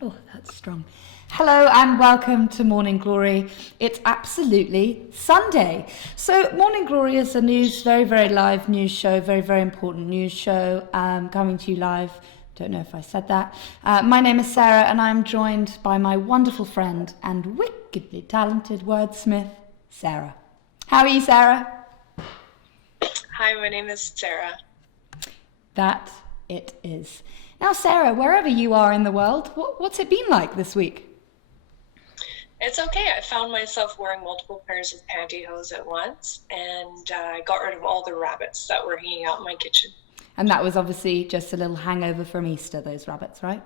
Oh, that's strong. Hello and welcome to Morning Glory. It's absolutely Sunday. So Morning Glory is a very, very live news show, very, very important news show, coming to you live. Don't know if I said that. My name is Sarah and I'm joined by my wonderful friend and wickedly talented wordsmith, Sarah. How are you, Sarah? Hi, my name is Sarah. That it is. Now, Sarah, wherever you are in the world, what's it been like this week? It's okay. I found myself wearing multiple pairs of pantyhose at once, and I got rid of all the rabbits that were hanging out in my kitchen. And that was obviously just a little hangover from Easter, those rabbits, right?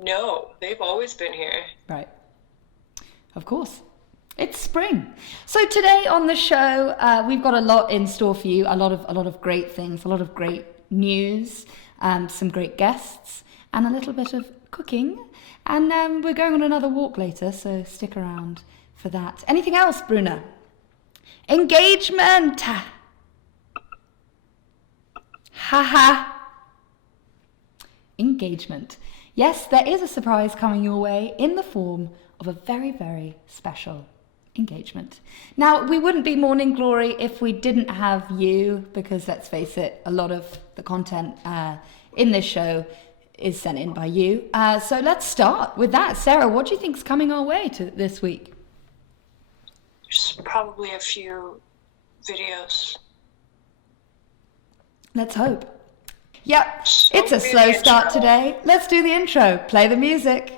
No, they've always been here. Right. Of course. It's spring. So today on the show, we've got a lot in store for you, a lot of great things, a lot of great news, some great guests, and a little bit of cooking. And we're going on another walk later, so stick around for that. Anything else, Bruna? Engagement! Haha. Engagement. Yes, there is a surprise coming your way in the form of a very, very special engagement. Now, we wouldn't be Morning Glory if we didn't have you, because let's face it, a lot of the content in this show is sent in by you. So let's start with that. Sarah, what do you think's coming our way to this week? There's probably a few videos. Let's hope. Yep, it's a slow start today. Let's do the intro. Play the music.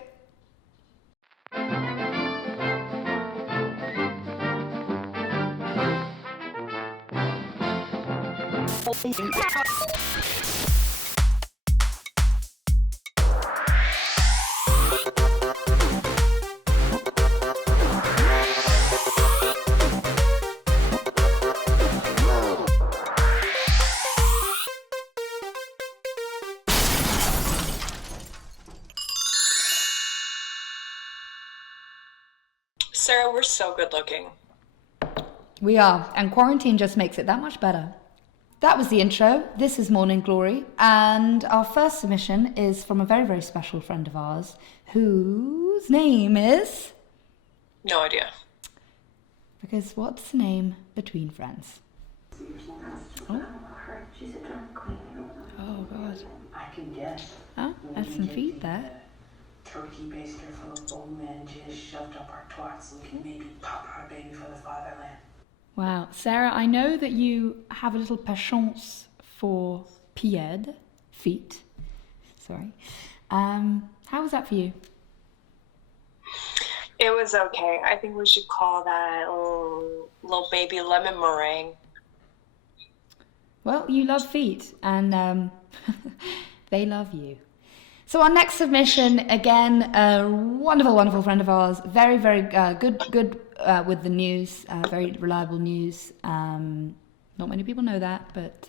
Sarah, we're so good looking. We are, and quarantine just makes it that much better. That was the intro. This is Morning Glory, and our first submission is from a very, very special friend of ours, whose name is... No idea. Because what's the name between friends? Oh, She's a drunk queen. oh God. I can guess. Oh, that's some feet there. Turkey baster full of bone man jizz shoved up our twats so we can maybe pop our baby for the fatherland. Wow. Sarah, I know that you have a little patience for pied, feet. Sorry. How was that for you? It was okay. I think we should call that little baby lemon meringue. Well, you love feet, and they love you. So our next submission, again, a wonderful, wonderful friend of ours. Very, very good with the news. Very reliable news. Not many people know that, but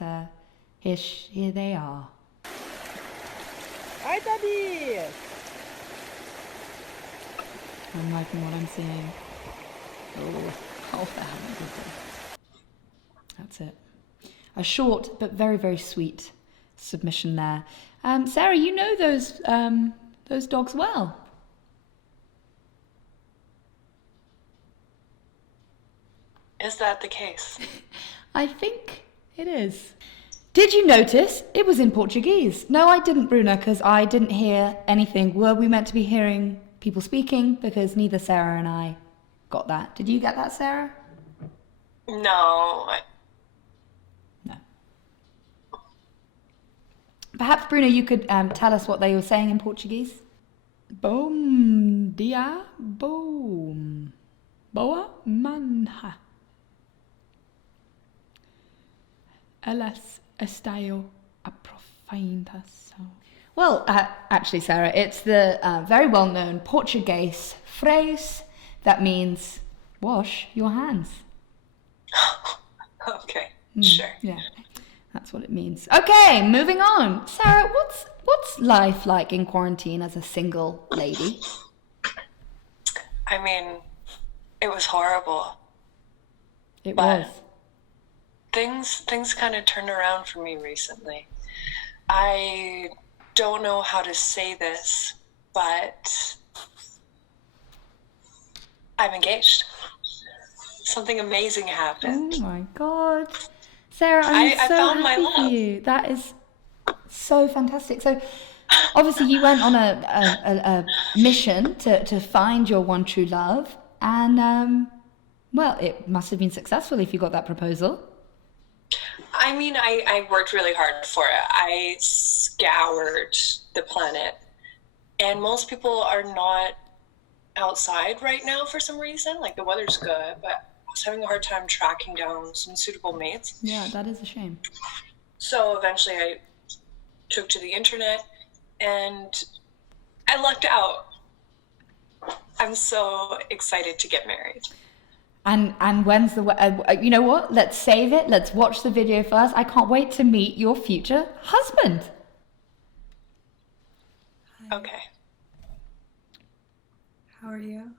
here they are. Hi, Daddy! I'm liking what I'm seeing. Oh, that's it. A short but very, very sweet submission there. Sarah, you know those dogs well. Is that the case? I think it is. Did you notice it was in Portuguese? No, I didn't, Bruna, because I didn't hear anything. Were we meant to be hearing people speaking? Because neither Sarah and I got that. Did you get that, Sarah? No. No. Perhaps, Bruno, you could tell us what they were saying in Portuguese. Bom dia, bom. Boa manhã. Elas estão aproveitando. Well, actually, Sarah, it's the very well-known Portuguese phrase that means wash your hands. Okay, sure. Yeah, that's what it means. Okay, moving on. Sarah, what's life like in quarantine as a single lady? I mean, it was horrible. It But- was. things kind of turned around for me recently. I don't know how to say this, but I'm engaged. Something amazing Oh happened. my God. Sarah, I'm I so found my happy for love. you. That is so fantastic. So obviously you went on a mission to find your one true love, and well, it must have been successful if you got that proposal. I mean, I worked really hard for it. I scoured the planet, and most people are not outside right now for some reason. Like, the weather's good, but I was having a hard time tracking down some suitable mates. Yeah, that is a shame. So eventually I took to the internet and I lucked out. I'm so excited to get married. And when's you know what? Let's save it. Let's watch the video first. I can't wait to meet your future husband. Okay. How are you?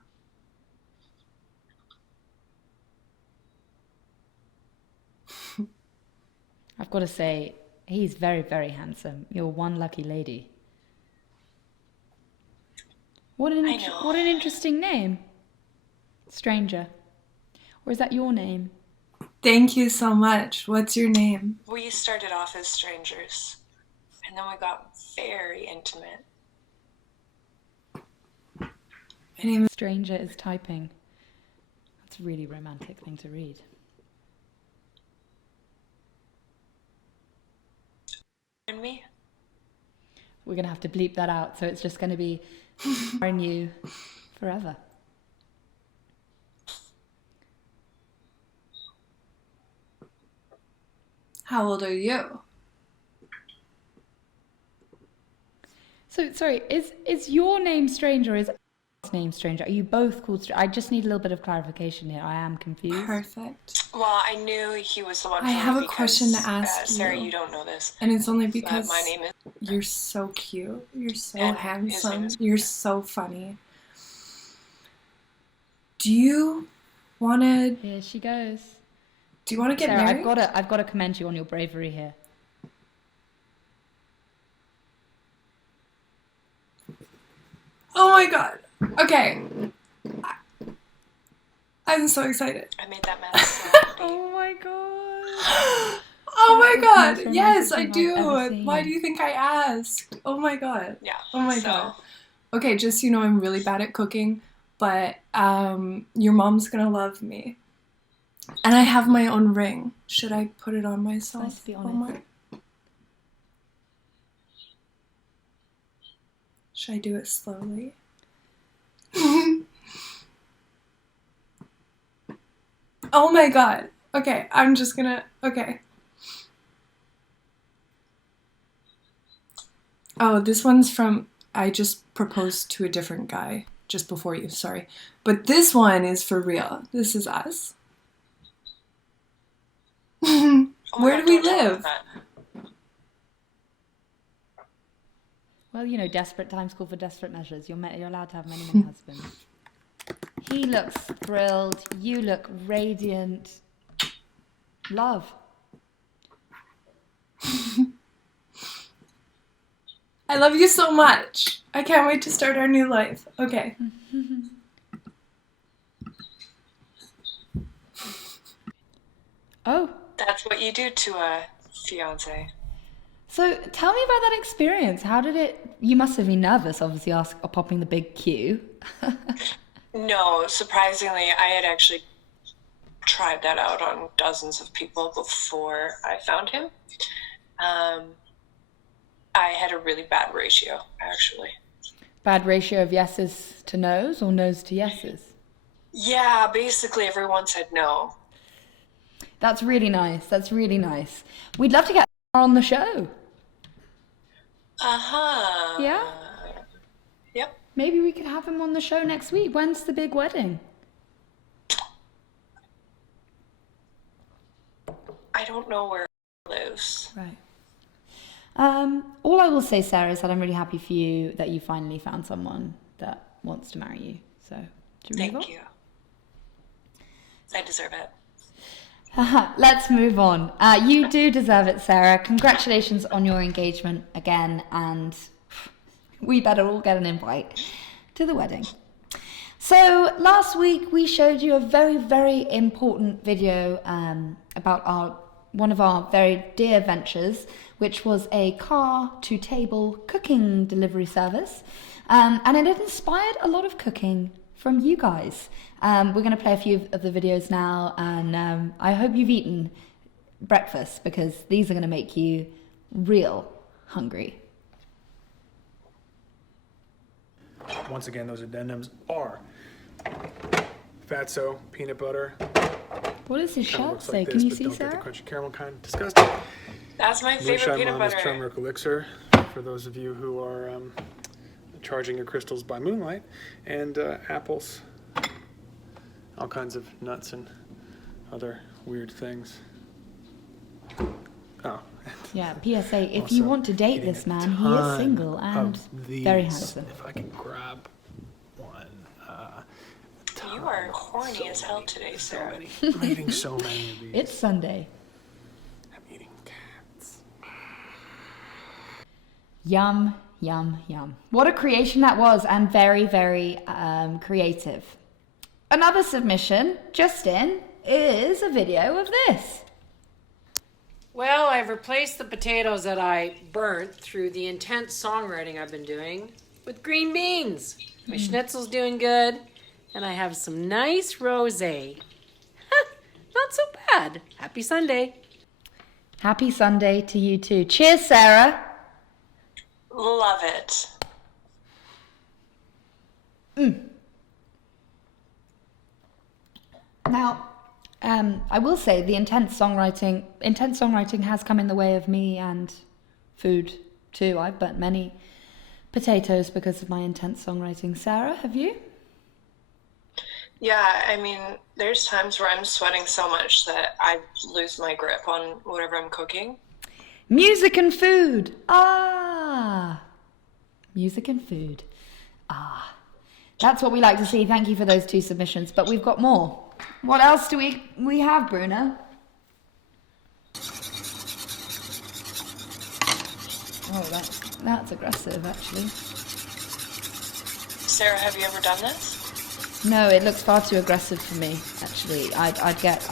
I've got to say, he's very, very handsome. You're one lucky lady. What an I know. what an interesting name. Stranger. Or is that your name? Thank you so much. What's your name? We started off as strangers, and then we got very intimate. My name is... Stranger is typing. That's a really romantic thing to read. And me? We're going to have to bleep that out, so it's just going to be and you forever. How old are you? So, sorry, is your name Stranger or is his name Stranger? Are you both called Stranger? I just need a little bit of clarification here. I am confused. Perfect. Well, I knew he was the one. I have a because, question to ask Sarah, you. you don't know this. And it's only But because my name is. you're so cute. You're so And his name handsome. is- You're so funny. Do you want to... Here she goes. Do you want to get Sarah, married? I've got to commend you on your bravery here. Oh my god. Okay. I'm so excited. I made that man so happy. Oh my god. Oh my That is the god. most Yes, romantic I thing I've ever do. seen. Why do you think I asked? Oh my god. Yeah. Oh my so, god. Okay, just so you know, I'm really bad at cooking, but your mom's gonna love me. And I have my own ring. Should I put it on myself? Nice to be on it. Omar? Should I do it slowly? Oh my god. Okay, I'm just gonna... Okay. Oh, this one's from... I just proposed to a different guy just before you, sorry. But this one is for real. This is us. oh my Where God, do we don't tell him live? that. Well, you know, desperate times call for desperate measures. You're allowed to have many, many husbands. He looks thrilled. You look radiant. Love. I love you so much. I can't wait to start our new life. Okay. Oh, That's what you do to a fiance. so tell me about that experience. How did it... You must have been nervous, obviously, popping the big Q. No, surprisingly, I had actually tried that out on dozens of people before I found him. I had a really bad ratio, actually. Bad ratio of yeses to nos or nos to yeses? Yeah, basically everyone said no. That's really nice. That's really nice. We'd love to get on the show. Uh-huh. Yeah? Yep. Maybe we could have him on the show next week. When's the big wedding? I don't know where he lives. Right. All I will say, Sarah, is that I'm really happy for you that you finally found someone that wants to marry you. So, do you move on? Thank you. I deserve it. Let's move on. You do deserve it, Sarah. Congratulations on your engagement again, and we better all get an invite to the wedding. So last week we showed you a very, very important video about one of our very dear ventures, which was a car-to-table cooking delivery service, and it inspired a lot of cooking from you guys. We're going to play a few of the videos now, and I hope you've eaten breakfast, because these are going to make you real hungry. Once again, those addendums are fatso, peanut butter. What does his Kinda shirt looks say? like Can this, you but see, don't get Sarah? the crunchy caramel kind. Disgusting. That's my favorite Moonshine peanut Mama's butter. turmeric elixir, for those of you who are charging your crystals by moonlight, and apples, all kinds of nuts and other weird things. Oh. Yeah, PSA, if you Also want to date eating this a man, he is ton single and of these. very handsome. If I can grab one. You are horny as hell today, Sarah. I'm eating so many of these. It's Sunday. I'm eating cats. Yum, yum, yum. What a creation that was, and very, very creative. Another submission just in is a video of this. Well, I've replaced the potatoes that I burnt through the intense songwriting I've been doing with green beans. My schnitzel's doing good, and I have some nice rosé. Not so bad. Happy Sunday. Happy Sunday to you too. Cheers, Sarah. Love it. Now, I will say the intense songwriting has come in the way of me and food too. I've burnt many potatoes because of my intense songwriting. Sarah, have you? Yeah, I mean, there's times where I'm sweating so much that I lose my grip on whatever I'm cooking. Music and food. Ah. Music and food. Ah. That's what we like to see. Thank you for those 2 submissions. But we've got more. What else do we have, Bruna? Oh, that's aggressive, actually. Sarah, have you ever done this? No, it looks far too aggressive for me. Actually, I'd get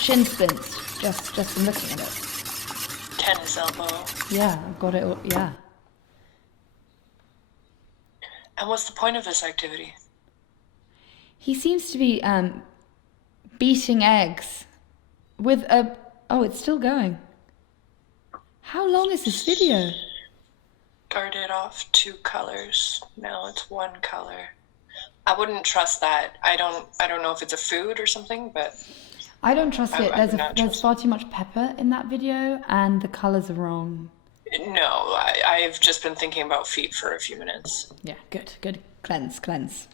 shin splints just from looking at it. Tennis elbow. Yeah, I've got it. Yeah. And what's the point of this activity? He seems to be beating eggs with a. Oh, it's still going. How long is this video? Started off 2 colors. Now it's 1 color. I wouldn't trust that. I don't know if it's a food or something, but I don't trust it. I would not There's trust far too much pepper in that video, and the colors are wrong. no, I've just been thinking about feet for a few minutes. Yeah, good. Cleanse.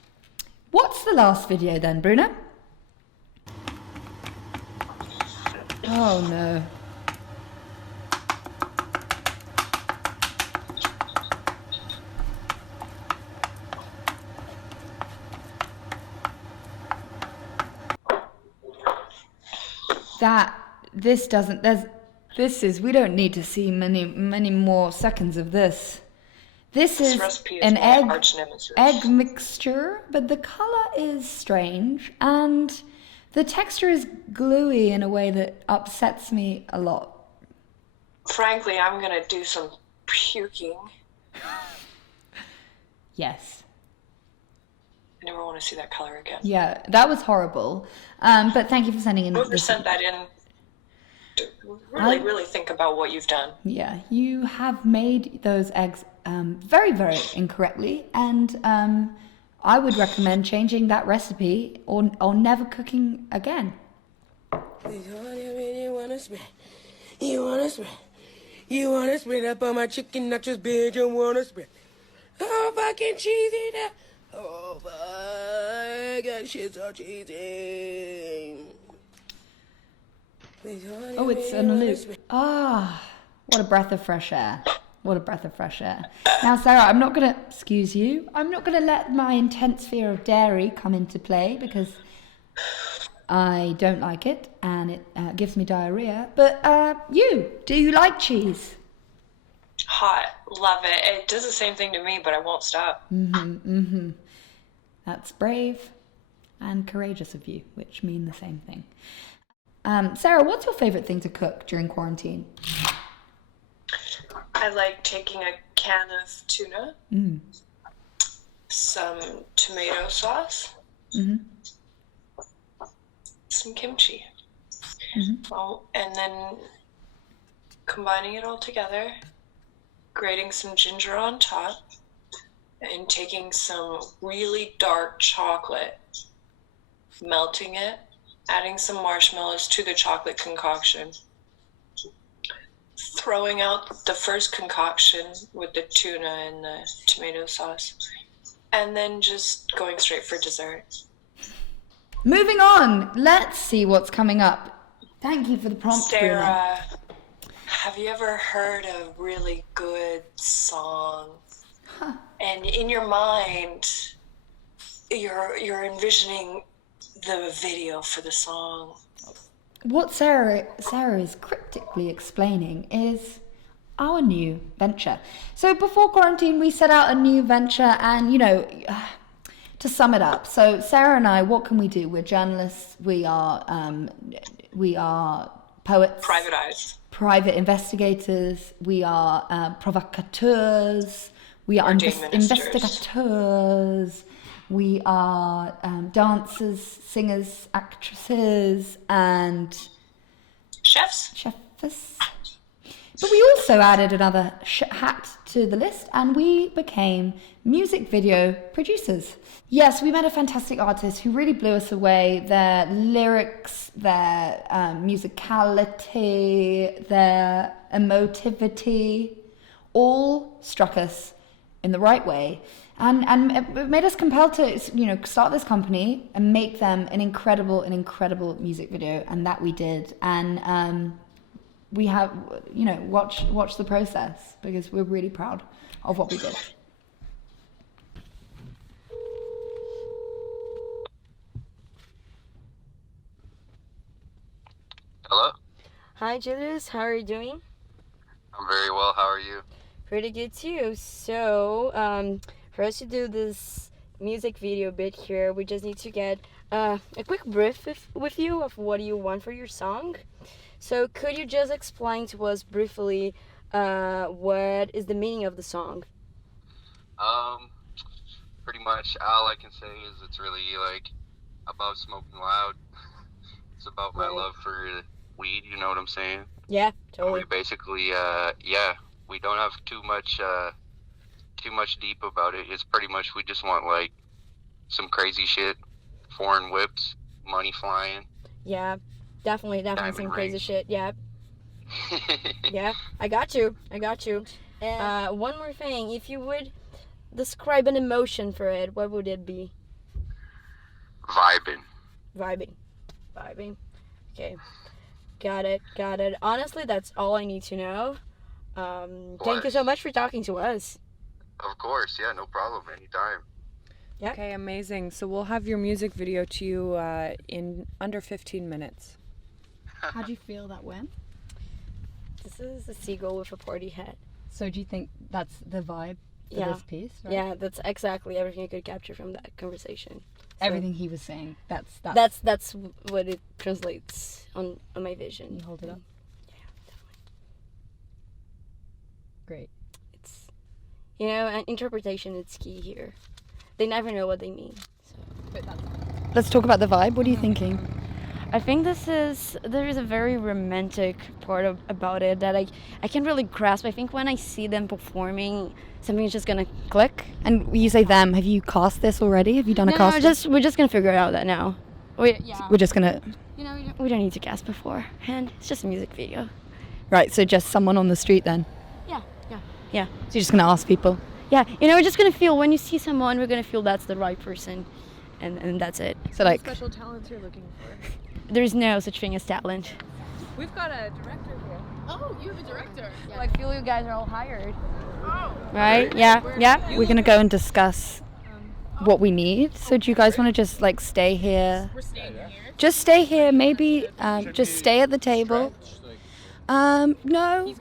What's the last video then, Bruna? Oh no. We don't need to see many more seconds of this. This is recipe is an more arch nemesis. egg mixture, but the color is strange and the texture is gluey in a way that upsets me a lot. Frankly, I'm gonna do some puking. Yes. I never want to see that color again. Yeah, that was horrible. But thank you for sending in Whoever this. sent that in, really think about what you've done. Yeah, you have made those eggs very, very incorrectly, and I would recommend changing that recipe or never cooking again. You wanna spread up on my chicken nachos, bitch, you wanna spread. Oh, fucking cheesy now. Oh, my God, shit's so cheesy. Oh, it's an aloof. Ah, what a breath of fresh air. What a breath of fresh air. Now, Sarah, I'm not going to let my intense fear of dairy come into play because I don't like it, and it gives me diarrhea. But do you like cheese? Hot. Love it. It does the same thing to me, but I won't stop. That's brave and courageous of you, which mean the same thing. Sarah, what's your favorite thing to cook during quarantine? I like taking a can of tuna, some tomato sauce, some kimchi, and then combining it all together, grating some ginger on top, and taking some really dark chocolate, melting it, adding some marshmallows to the chocolate concoction, throwing out the first concoction with the tuna and the tomato sauce, and then just going straight for dessert. Moving on, let's see what's coming up. Thank you for the prompt, Bruno. Sarah, have you ever heard a really good song? And in your mind, you're envisioning the video for the song. What Sarah is cryptically explaining is our new venture. So before quarantine, we set out a new venture, and to sum it up, so Sarah and I, what can we do? We're journalists. We are poets. Private eyes. Private investigators. We are provocateurs. We are investigators. We are dancers, singers, actresses, and chefs. But we also added another hat to the list, and we became music video producers. Yes, we met a fantastic artist who really blew us away. Their lyrics, their musicality, their emotivity, all struck us in the right way. And it made us compelled to, start this company and make them an incredible music video, and that we did. And we have, watch the process, because we're really proud of what we did. Hello? Hi, Julius. How are you doing? I'm very well. How are you? Pretty good too. So, for us to do this music video bit here, we just need to get a quick brief with you of what you want for your song. So, could you just explain to us briefly what is the meaning of the song? Pretty much all I can say is it's really about smoking loud. It's about my love for weed, you know what I'm saying? Yeah, totally. We basically, we don't have too much deep about it. It's pretty much we just want some crazy shit, foreign whips, money flying. Yeah, definitely Diamond some rings. crazy shit. Yeah. Yeah, I got you. And one more thing, if you would describe an emotion for it, what would it be? Vibing. Okay. Got it. Honestly, that's all I need to know. Thank you so much for talking to us. Of course, yeah, no problem, anytime. Yeah. Okay, amazing. So we'll have your music video to you in under 15 minutes. How do you feel that went? This is a seagull with a party hat. So do you think that's the vibe for this piece? Right? Yeah, that's exactly everything I could capture from that conversation. So everything he was saying. That's what it translates on my vision. You hold it up. Yeah, definitely. Great. It's an interpretation is key here. They never know what they mean. So. Let's talk about the vibe. What are you thinking? I think there is a very romantic part about it that I can't really grasp. I think when I see them performing, something's just gonna click. And you say them. Have you cast this already? Have you done a cast? No, we're just gonna figure it out that now. We're just gonna. We don't need to cast beforehand. It's just a music video. Right. So just someone on the street then. Yeah. So you're just gonna ask people. Yeah. We're just gonna feel when you see someone, we're gonna feel that's the right person, and that's it. So What special talents you're looking for? There's no such thing as talent. We've got a director here. Oh, you have a director. Well, I feel you guys are all hired. Oh. Right? Yeah. We're gonna go and discuss what we need. So do you guys want to just stay here? We're staying here. Just stay here. Maybe just stay at the table. No.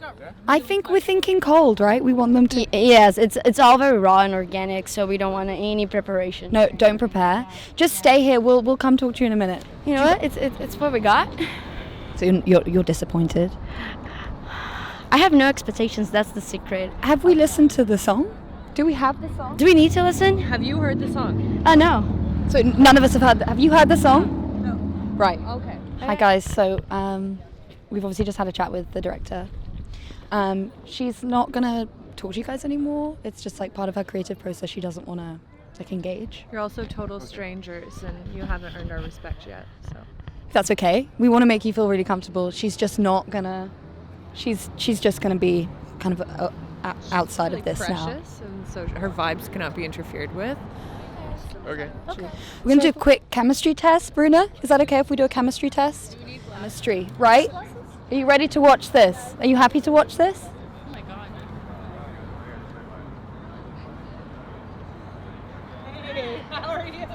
I think we're thinking cold, right? We want them to... Yes, it's all very raw and organic, so we don't want any preparation. No, don't prepare. Just stay here. We'll come talk to you in a minute. You know what? It's what we got. So you're disappointed? I have no expectations. That's the secret. Have we listened to the song? Do we have the song? Do we need to listen? Have you heard the song? No. So none of us have heard. Have you heard the song? No. Right. Okay. Hi guys. So we've obviously just had a chat with the director. She's not gonna talk to you guys anymore. It's just like part of her creative process. She doesn't want to like engage. You're also total strangers, and you haven't earned our respect yet. So That's okay. We want to make you feel really comfortable. She's just not gonna. She's just gonna be kind of outside really of this now. precious, and so her vibes cannot be interfered with. Okay. We're gonna do a quick chemistry test, Bruna. Is that okay if we do a chemistry test? Chemistry, right? Are you ready to watch this? Are you happy to watch this? Oh my god. Hey, how are you?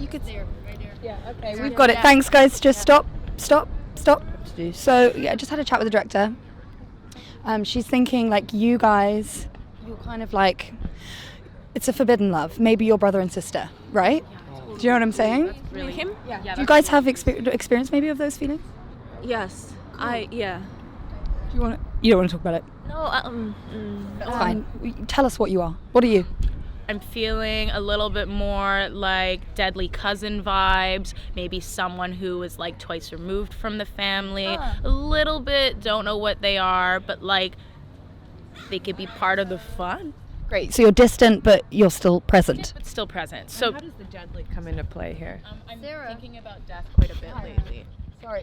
You could see her right there. Yeah, okay. We've got it. Thanks, guys. Just stop. So yeah, I just had a chat with the director. She's thinking like you guys, you're kind of like, it's a forbidden love. Maybe your brother and sister, right? Do you know what I'm saying? Really? Him? Yeah. Do you guys have experience maybe of those feelings? Yes. Yeah. Do you want to? You don't want to talk about it. No. That's fine. Tell us what you are. What are you? I'm feeling a little bit more like deadly cousin vibes. Maybe someone who is like twice removed from the family. A little bit. Don't know what they are, but like they could be part of the fun. Great. So you're distant, but you're still present. But still present. So how does the deadly come into play here? I'm thinking about death quite a bit lately.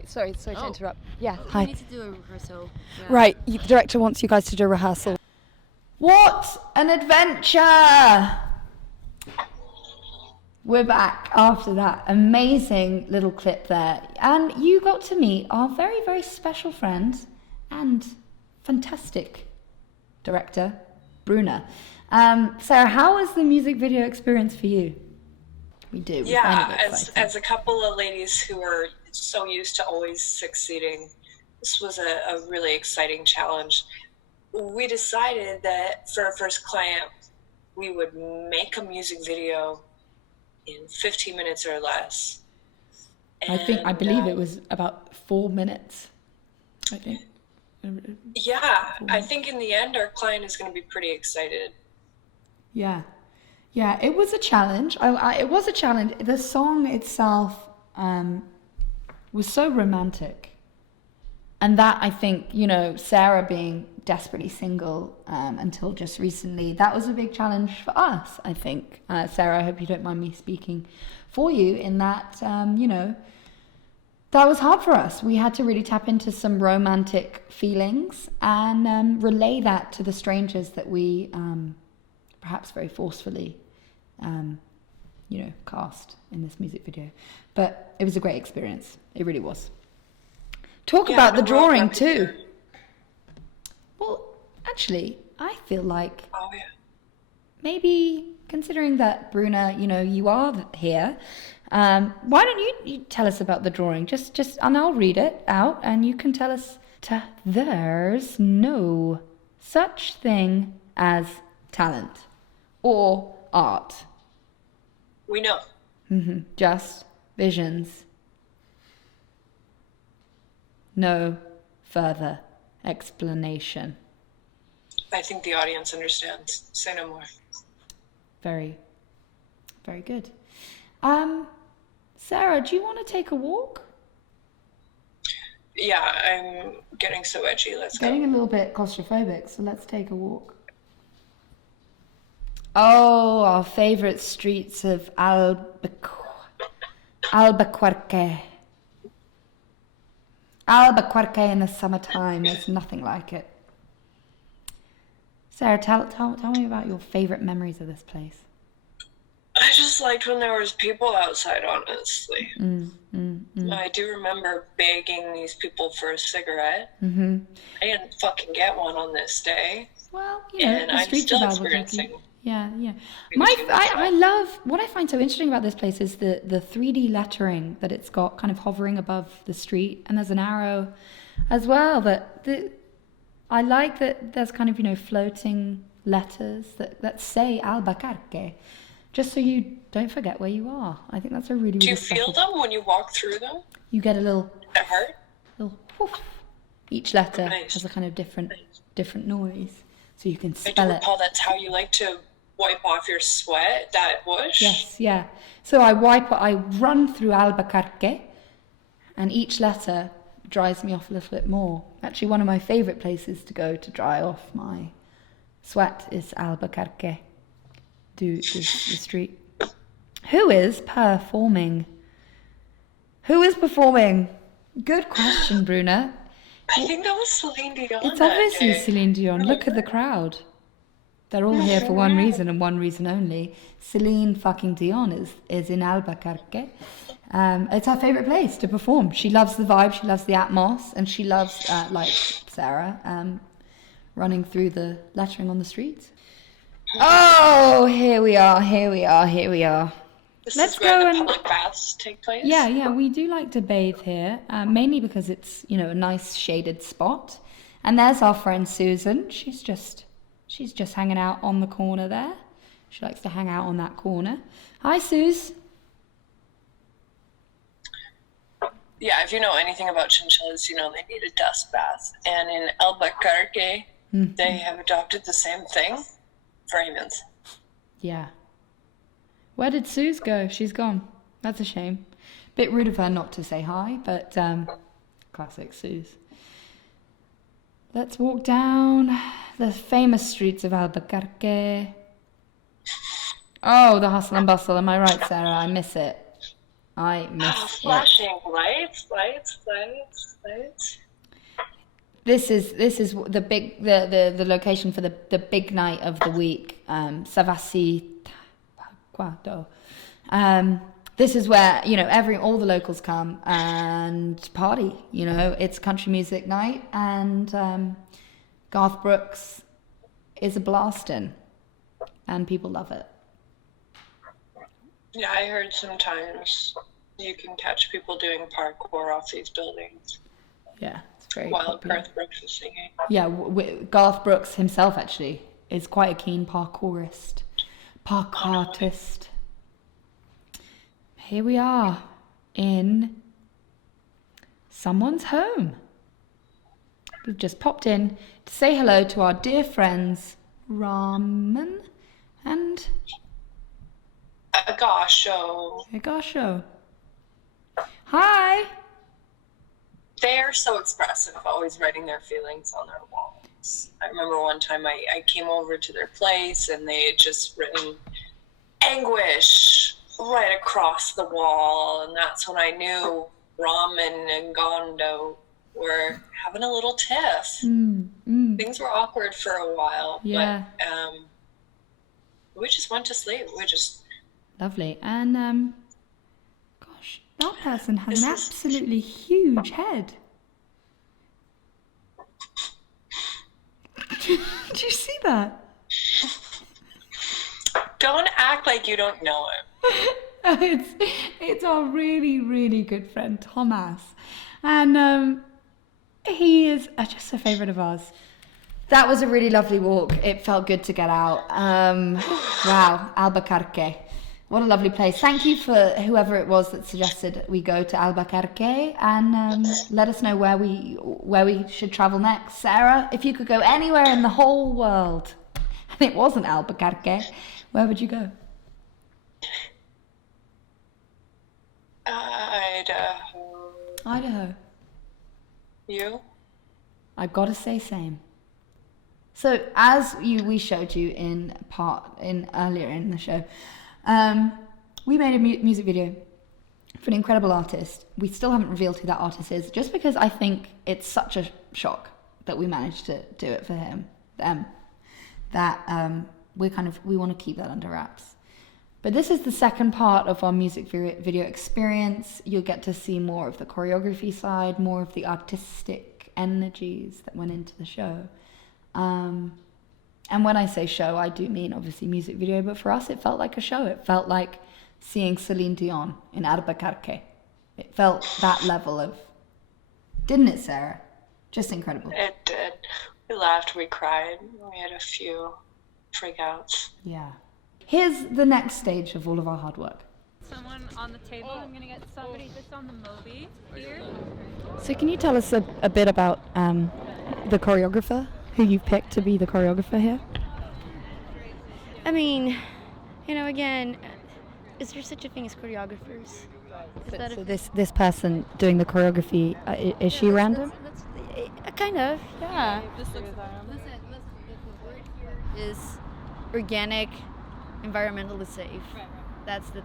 Sorry to interrupt. Yeah. We Hi. need to do a rehearsal. Yeah. Right. The director wants you guys to do a rehearsal. What an adventure! We're back after that amazing little clip there. And you got to meet our very, very special friend and fantastic director, Bruna. Sarah, how was the music video experience for you? We do. Yeah, as a couple of ladies who are so used to always succeeding, this was a really exciting challenge. We decided that for our first client, we would make a music video in 15 minutes or less. I believe it was about 4 minutes. I think. Yeah, I think in the end, our client is going to be pretty excited. Yeah, it was a challenge. It was a challenge. The song itself was so romantic. And that, I think, Sarah being desperately single until just recently, that was a big challenge for us, I think. Sarah, I hope you don't mind me speaking for you in that, that was hard for us. We had to really tap into some romantic feelings and relay that to the strangers that we perhaps very forcefully, cast in this music video. But it was a great experience. It really was. Talk about the drawing too. Well, actually, I feel like maybe considering that Bruna, you are here, why don't you tell us about the drawing? Just, and I'll read it out, and you can tell us. There's no such thing as talent or art. We know. Just visions. No further explanation. I think the audience understands. Say no more. Very, very good. Sarah, do you want to take a walk? Yeah, I'm getting so edgy. Let's go. Getting a little bit claustrophobic, so let's take a walk. Oh, our favorite streets of Albuquerque. Albuquerque in the summertime, there's nothing like it. Sarah, tell me about your favorite memories of this place. I just liked when there was people outside, honestly. I do remember begging these people for a cigarette. I didn't fucking get one on this day. Well, and the I'm streets still of Albuquerque. experiencing Yeah. Me My, too, I love, what I find so interesting about this place is the 3D lettering that it's got kind of hovering above the street, and there's an arrow as well. I like that there's kind of, floating letters that say Albuquerque, just so you don't forget where you are. I think that's a really, Do really you special. feel them when you walk through them? You get a little At heart? whoof. Each letter Nice. has a kind of different noise, so you can I do spell it. recall that's how you like to wipe off your sweat, that whoosh. Yes, yeah. So I run through Albuquerque, and each letter dries me off a little bit more. Actually, one of my favorite places to go to dry off my sweat is Albuquerque, the street. Who is performing? Good question, Bruna. I think that was Celine Dion. It's that obviously day. Celine Dion. Look at the crowd. They're all here for one reason and one reason only. Celine fucking Dion is in Albuquerque. It's her favorite place to perform. She loves the vibe, she loves the atmos, and she loves, like Sarah, running through the lettering on the streets. Oh, here we are. This Let's is where go the and- public baths take place. Yeah, we do like to bathe here, mainly because it's, a nice shaded spot. And there's our friend Susan. She's just hanging out on the corner there. She likes to hang out on that corner. Hi, Suze. Yeah, if you know anything about chinchillas, they need a dust bath. And in Albuquerque, they have adopted the same thing for humans. Yeah. Where did Suze go? She's gone. That's a shame. Bit rude of her not to say hi, but classic Suze. Let's walk down the famous streets of Albuquerque. Oh, the hustle and bustle. Am I right, Sarah? I miss it. Flashing lights. This is the big the location for the big night of the week. Savasi Quato. This is where all the locals come and party. It's country music night, and Garth Brooks is a blastin', and people love it. Yeah, I heard sometimes you can catch people doing parkour off these buildings Yeah, it's very while popular. Garth Brooks is singing. Yeah, Garth Brooks himself actually is quite a keen park artist. Here we are in someone's home. We've just popped in to say hello to our dear friends Ramen and Agasho. Hi. They're so expressive, always writing their feelings on their walls. I remember one time I came over to their place and they had just written anguish right across the wall, and that's when I knew Ramen and Gondo were having a little tiff. Things were awkward for a while, Yeah. but we just went to sleep. Lovely. And gosh, that person has an absolutely huge head. Do you see that? Don't act like you don't know him. It's our really, really good friend Thomas, and he is just a favourite of ours. That was a really lovely walk. It felt good to get out. Wow, Albuquerque. What a lovely place. Thank you for whoever it was that suggested we go to Albuquerque, and let us know where we should travel next. Sarah, if you could go anywhere in the whole world, and it wasn't Albuquerque, where would you go? Idaho. You? I've got to say same. So as we showed you earlier in the show, we made a music video for an incredible artist. We still haven't revealed who that artist is, just because I think it's such a shock that we managed to do it for them, that we want to keep that under wraps. But this is the second part of our music video experience. You'll get to see more of the choreography side, more of the artistic energies that went into the show. And when I say show, I do mean obviously music video, but for us it felt like a show. It felt like seeing Celine Dion in Albuquerque. It felt that level of, didn't it, Sarah? Just incredible. It did. We laughed, we cried, we had a few freakouts. Yeah. Here's the next stage of all of our hard work. Someone on the table. I'm gonna get somebody just on the Moby here. So can you tell us a bit about the choreographer, who you've picked to be the choreographer here? I mean, again, is there such a thing as choreographers? So this person doing the choreography, is she random? Kind of, yeah. Listen, the word here is organic, environmentally safe. That's the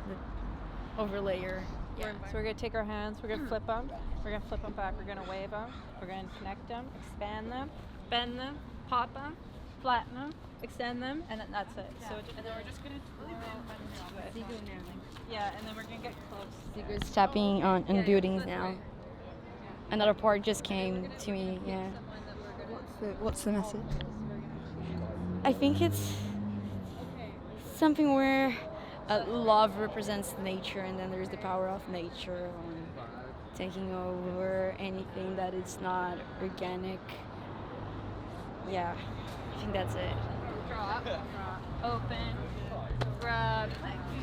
overlayer. Yeah. So we're gonna take our hands, we're gonna flip them, we're gonna flip them back, we're gonna wave them, we're gonna connect them, expand them, bend them, pop them, flatten them, extend them, and then that's it. So and then we're just gonna twirl into it. Yeah, and then we're gonna get close. Sigurd's tapping on buildings now. Another part just came to me, yeah. What's the message? I think it's something where love represents nature, and then there's the power of nature on taking over anything that is not organic. Yeah, I think that's it. Drop, open, grab.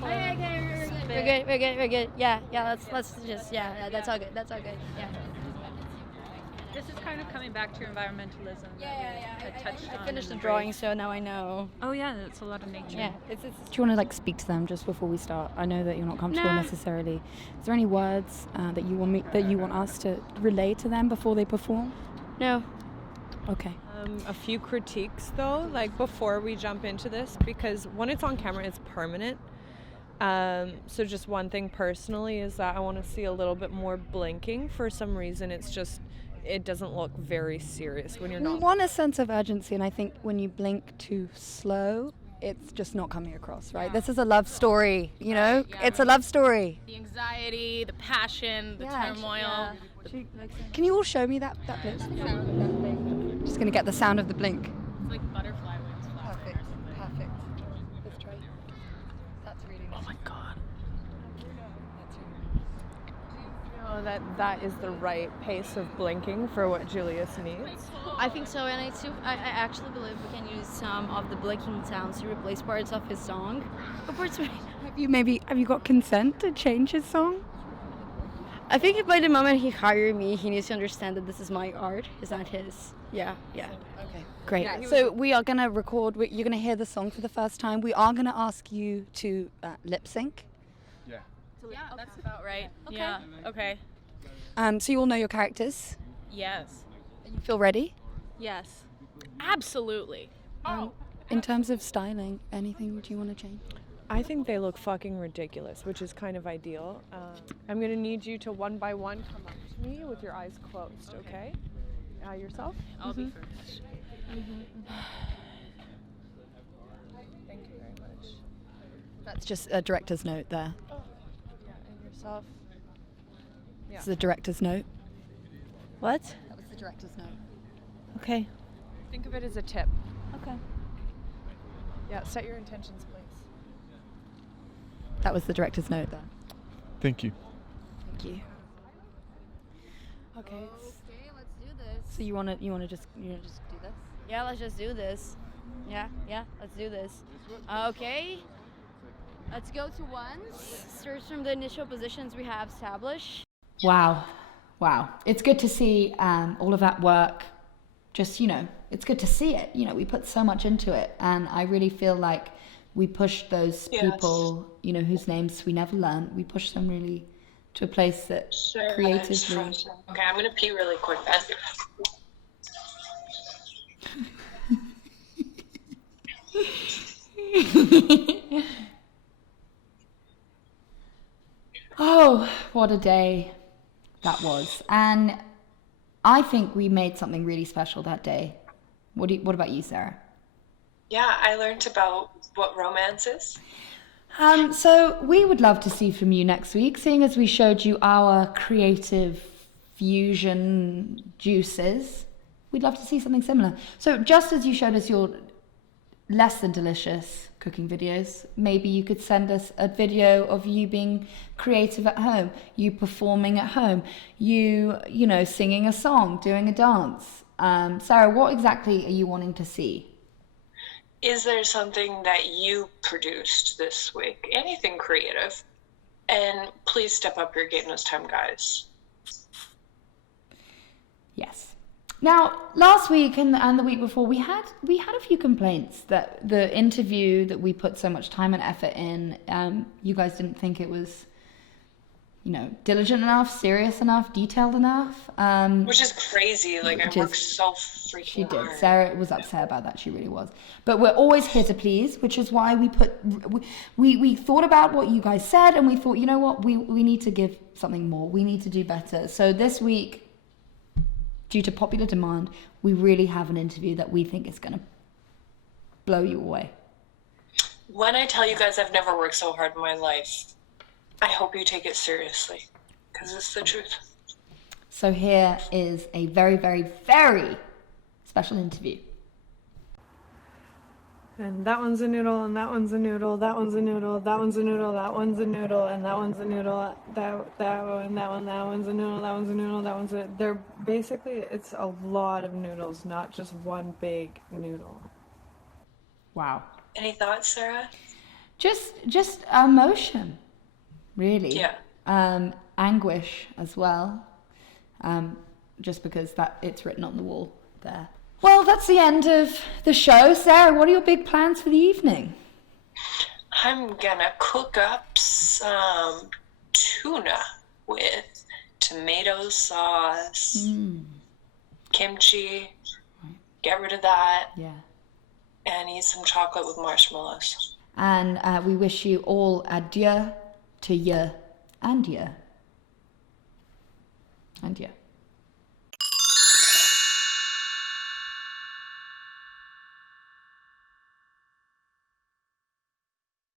We're good. Yeah, let's just, that's all good, yeah. This is kind of coming back to your environmentalism. I finished the drawing, so now I know. Oh yeah, it's a lot of nature. Yeah, Do you want to speak to them just before we start? I know that you're not comfortable necessarily. Is there any words that you want us to relay to them before they perform? No. Okay. A few critiques though, before we jump into this, because when it's on camera, it's permanent. So just one thing personally is that I want to see a little bit more blinking. For some reason, it doesn't look very serious when you're not. We want a sense of urgency, and I think when you blink too slow, it's just not coming across, right? This is a love story, Yeah. It's a love story. The anxiety, the passion, the turmoil. Can you all show me that blink? Just going to get the sound of the blink. It's like butterfly wings flapping or something. Perfect. Let's try. That's really nice. Oh my god. That is the right pace of blinking for what Julius needs. I think so, and I actually believe we can use some of the blinking sounds to replace parts of his song. Have you got consent to change his song? I think if by the moment he hired me, he needs to understand that this is my art, it's not his. Yeah. Okay, great. So we are going to record, you're going to hear the song for the first time. We are going to ask you to lip sync. Yeah, that's about right. Okay. Yeah, okay. So you all know your characters? Yes. You feel ready? Yes. Absolutely. In terms of styling, anything do you want to change? I think they look fucking ridiculous, which is kind of ideal. I'm going to need you to one by one come up to me with your eyes closed, okay? Yourself? I'll be first. Thank you very much. That's just a director's note there. Yeah, and yourself. Yeah. It's the director's note. What? That was the director's note. Okay. Think of it as a tip. Okay. Yeah, set your intentions, please. That was the director's note there. Thank you. Thank you. Okay, let's do this. So you wanna just do this? Yeah, let's just do this. Yeah, let's do this. Okay. Let's go to ones. Start from the initial positions we have established. Wow. It's good to see all of that work. Just, it's good to see it. We put so much into it. And I really feel like we pushed those people, whose names we never learned. We pushed them really to a place that creatively... Okay, I'm going to pee really quick then. Oh, what a day that was. And I think we made something really special that day. What about you, Sarah? Yeah, I learned about what romance is. So we would love to see from you next week, seeing as we showed you our creative fusion juices. We'd love to see something similar. So just as you showed us your less than delicious cooking videos. Maybe you could send us a video of you being creative at home, you performing at home, you know, singing a song, doing a dance. Sarah, what exactly are you wanting to see? Is there something that you produced this week? Anything creative? And please step up your game this time, guys. Yes. Now, last week and the week before, we had a few complaints that the interview that we put so much time and effort in, you guys didn't think it was, you know, diligent enough, serious enough, detailed enough. Which is crazy. Like, I worked so freaking She did. hard. Sarah was upset about that. She really was. But we're always here to please, which is why we thought about what you guys said, and we thought, you know what, we need to give something more. We need to do better. So this week, due to popular demand, we really have an interview that we think is going to blow you away. When I tell you guys I've never worked so hard in my life, I hope you take it seriously, because it's the truth. So here is a very, very, very special interview. And that one's a noodle, and that one's a noodle, that one's a noodle, that one's a noodle, that one's a noodle, and that one's a noodle, that one, that one's a noodle, that one's a noodle, that one's a... They're basically, it's a lot of noodles, not just one big noodle. Wow. Any thoughts, Sarah? Just emotion, really. Yeah. Anguish as well. Just because it's written on the wall there. Well, that's the end of the show. Sarah, what are your big plans for the evening? I'm gonna cook up some tuna with tomato sauce, kimchi, get rid of that, and eat some chocolate with marshmallows. And we wish you all adieu to you and you. And you.